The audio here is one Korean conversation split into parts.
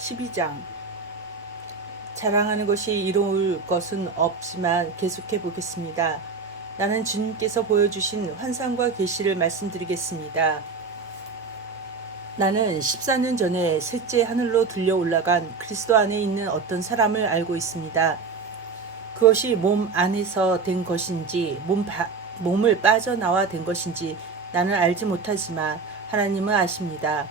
12장 자랑하는 것이 이로울 것은 없지만 계속해 보겠습니다. 나는 주님께서 보여주신 환상과 계시를 말씀드리겠습니다. 나는 14년 전에 셋째 하늘로 들려 올라간 그리스도 안에 있는 어떤 사람을 알고 있습니다. 그것이 몸 안에서 된 것인지 몸 바, 몸을 빠져나와 된 것인지 나는 알지 못하지만 하나님은 아십니다.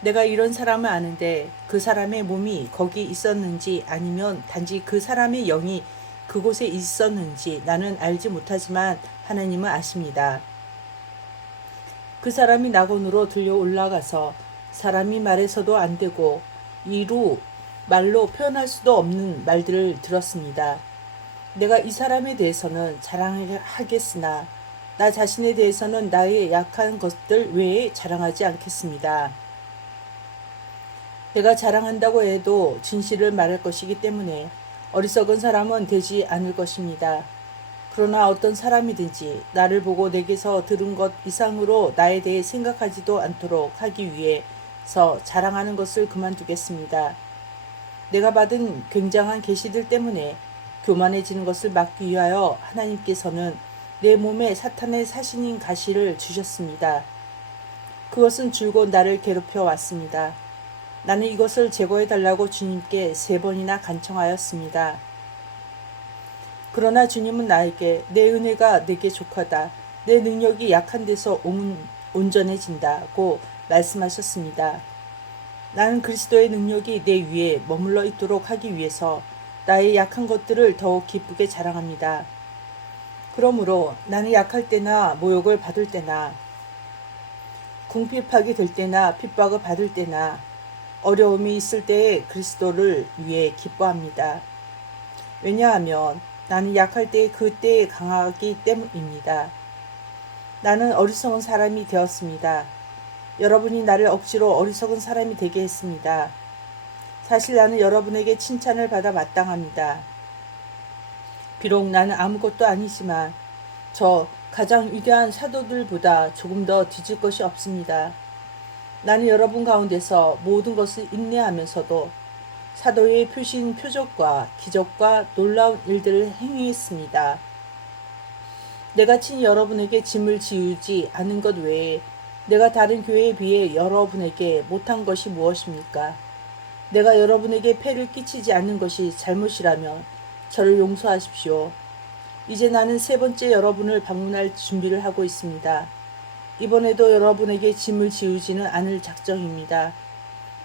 내가 이런 사람을 아는데 그 사람의 몸이 거기 있었는지 아니면 단지 그 사람의 영이 그곳에 있었는지 나는 알지 못하지만 하나님은 아십니다. 그 사람이 낙원으로 들려 올라가서 사람이 말해서도 안 되고 이루 말로 표현할 수도 없는 말들을 들었습니다. 내가 이 사람에 대해서는 자랑하겠으나 나 자신에 대해서는 나의 약한 것들 외에 자랑하지 않겠습니다. 내가 자랑한다고 해도 진실을 말할 것이기 때문에 어리석은 사람은 되지 않을 것입니다. 그러나 어떤 사람이든지 나를 보고 내게서 들은 것 이상으로 나에 대해 생각하지도 않도록 하기 위해서 자랑하는 것을 그만두겠습니다. 내가 받은 굉장한 계시들 때문에 교만해지는 것을 막기 위하여 하나님께서는 내 몸에 사탄의 사신인 가시를 주셨습니다. 그것은 줄곧 나를 괴롭혀 왔습니다. 나는 이것을 제거해 달라고 주님께 세 번이나 간청하였습니다. 그러나 주님은 나에게 내 은혜가 내게 족하다. 내 능력이 약한 데서 온전해진다고 말씀하셨습니다. 나는 그리스도의 능력이 내 위에 머물러 있도록 하기 위해서 나의 약한 것들을 더욱 기쁘게 자랑합니다. 그러므로 나는 약할 때나 모욕을 받을 때나 궁핍하게 될 때나 핍박을 받을 때나 어려움이 있을 때에 그리스도를 위해 기뻐합니다. 왜냐하면 나는 약할 그 때에 그때에 강하기 때문입니다. 나는 어리석은 사람이 되었습니다. 여러분이 나를 억지로 어리석은 사람이 되게 했습니다. 사실 나는 여러분에게 칭찬을 받아 마땅합니다. 비록 나는 아무것도 아니지만 저 가장 위대한 사도들보다 조금 더 뒤질 것이 없습니다. 나는 여러분 가운데서 모든 것을 인내하면서도 사도의 표신 표적과 기적과 놀라운 일들을 행위했습니다. 내가 친 여러분에게 짐을 지우지 않은 것 외에 내가 다른 교회에 비해 여러분에게 못한 것이 무엇입니까? 내가 여러분에게 폐를 끼치지 않는 것이 잘못이라면 저를 용서하십시오. 이제 나는 세 번째 여러분을 방문할 준비를 하고 있습니다. 이번에도 여러분에게 짐을 지우지는 않을 작정입니다.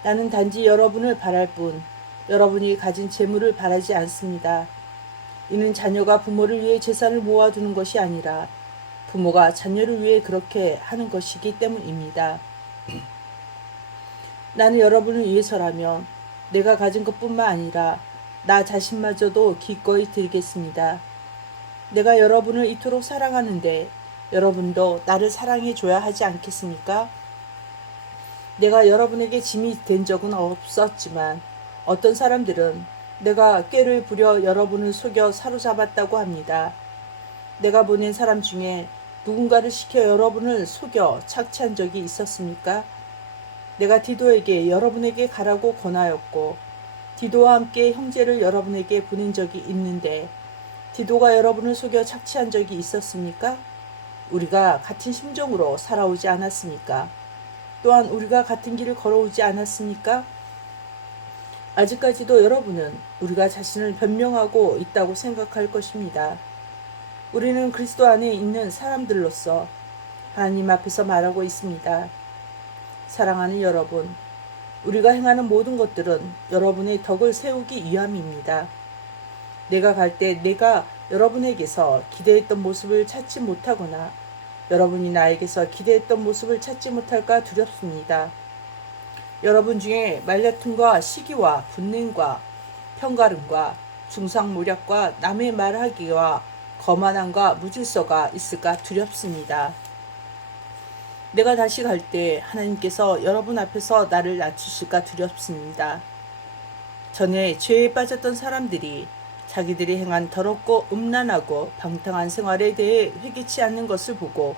나는 단지 여러분을 바랄 뿐, 여러분이 가진 재물을 바라지 않습니다. 이는 자녀가 부모를 위해 재산을 모아두는 것이 아니라 부모가 자녀를 위해 그렇게 하는 것이기 때문입니다. 나는 여러분을 위해서라면 내가 가진 것뿐만 아니라 나 자신마저도 기꺼이 들겠습니다 내가 여러분을 이토록 사랑하는데 여러분도 나를 사랑해 줘야 하지 않겠습니까? 내가 여러분에게 짐이 된 적은 없었지만 어떤 사람들은 내가 꾀를 부려 여러분을 속여 사로잡았다고 합니다. 내가 보낸 사람 중에 누군가를 시켜 여러분을 속여 착취한 적이 있었습니까? 내가 디도에게 여러분에게 가라고 권하였고 디도와 함께 형제를 여러분에게 보낸 적이 있는데 디도가 여러분을 속여 착취한 적이 있었습니까? 우리가 같은 심정으로 살아오지 않았습니까? 또한 우리가 같은 길을 걸어오지 않았습니까? 아직까지도 여러분은 우리가 자신을 변명하고 있다고 생각할 것입니다. 우리는 그리스도 안에 있는 사람들로서 하나님 앞에서 말하고 있습니다. 사랑하는 여러분, 우리가 행하는 모든 것들은 여러분의 덕을 세우기 위함입니다. 내가 갈 때 내가 여러분에게서 기대했던 모습을 찾지 못하거나 여러분이 나에게서 기대했던 모습을 찾지 못할까 두렵습니다. 여러분 중에 말다툼과 시기와 분능과 편가름과 중상무력과 남의 말하기와 거만함과 무질서가 있을까 두렵습니다. 내가 다시 갈 때 하나님께서 여러분 앞에서 나를 낮추실까 두렵습니다. 전에 죄에 빠졌던 사람들이 자기들이 행한 더럽고 음란하고 방탕한 생활에 대해 회개치 않는 것을 보고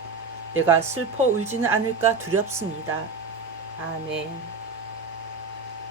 내가 슬퍼 울지는 않을까 두렵습니다. 아멘.